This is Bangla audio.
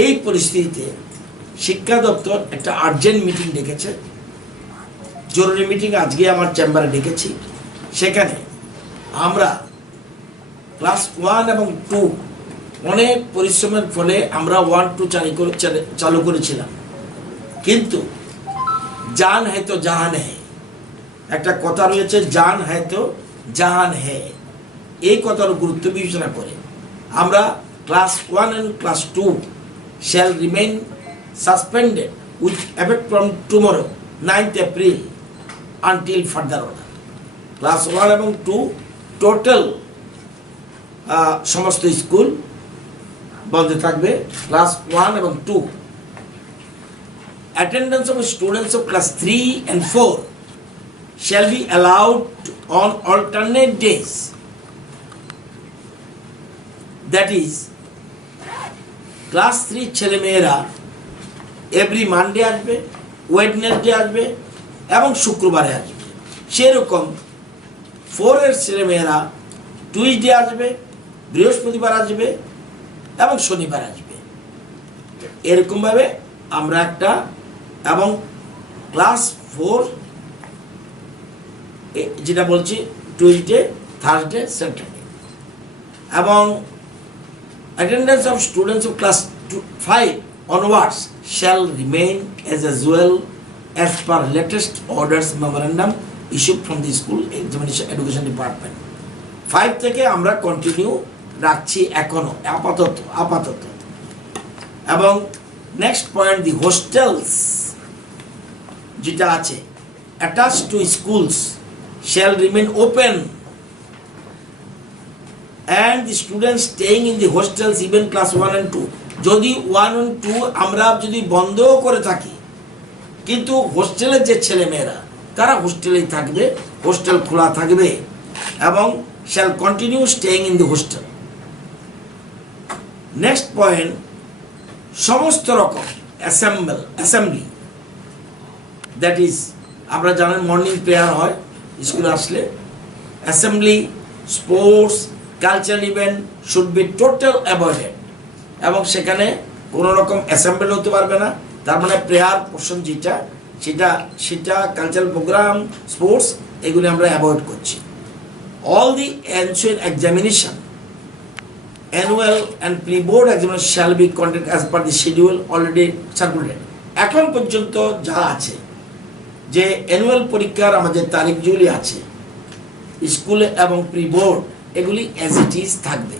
এই পরিস্থিতিতে শিক্ষা দপ্তর একটা আর্জেন্ট মিটিং ডেকেছে, জরুরি মিটিং আজকে আমার চেম্বারে ডেকেছি। সেখানে আমরা ক্লাস 1 এবং 2 অনেক পরিশ্রমের ফলে আমরা 1-2 চালু করেছিলাম, কিন্তু জান হ্যায় তো জাহান হ্যায়, একটা কথা রয়েছে, জান হ্যায় তো জাহান হ্যায়। এই কথার গুরুত্ব বিবেচনা করে আমরা class 1 and class 2 shall remain suspended with effect from tomorrow 9th April until further order. Class 1 এবং 2 টোটাল সমস্ত স্কুল বন্ধ থাকবে। ক্লাস 1 এবং 2 attendance of students of class 3 and 4 shall be allowed on alternate days, that is class 3 ছেলেমেয়েরা এভরি মানডে আসবে, ওয়েডনেসডে আসবে এবং শুক্রবারে আসবে। সেরকম 4 এর ছেলেমেয়েরা টুইসডে আসবে, বৃহস্পতিবার আসবে এবং শনিবার আসবে। এরকমভাবে আমরা একটা, এবং ক্লাস 4 যেটা বলছি টুইসডে, থার্সডে, স্যাটারডে, এবং attendance of students of class 5 onwards shall remain as usual as per latest orders memorandum issued from the school examination education department. 5 থেকে আমরা কন্টিনিউ রাখছি এখনো আপাতত। এবং নেক্সট পয়েন্ট, দি হোস্টেলস যেটা আছে attached to schools shall remain open, and the students staying in the hostels even class 1 and 2, যদি 1 and 2 আমরা যদি বন্ধ করে থাকি, কিন্তু হোস্টেলের যে ছেলে মেয়েরা তারা হোস্টেলেই থাকবে, হোস্টেল খোলা থাকবে এবং shall continue staying in the hostel. Next point, সমস্ত রকম অ্যাসেম্বলি, দ্যাট ইজ আমরা জানেন মর্নিং প্রেয়ার হয় স্কুলে আসলে, assembly, sports, cultural event should be total avoided, এবং সেখানে কোনো রকম অ্যাসেম্বলি হতে পারবে না। তার মানে প্রেয়ার পোর্শন যেটা সেটা কালচারাল প্রোগ্রাম, স্পোর্টস, এগুলি আমরা অ্যাভয়েড করছি। All the annual examination, annual and pre board examination shall be conduct as per the schedule already circulated. এখন পর্যন্ত যা আছে, যে অ্যানুয়াল পরীক্ষার আমাদের তারিখ যেগুলি আছে স্কুলে এবং প্রি বোর্ড, এগুলি অ্যাজ ইট ইজ থাকবে।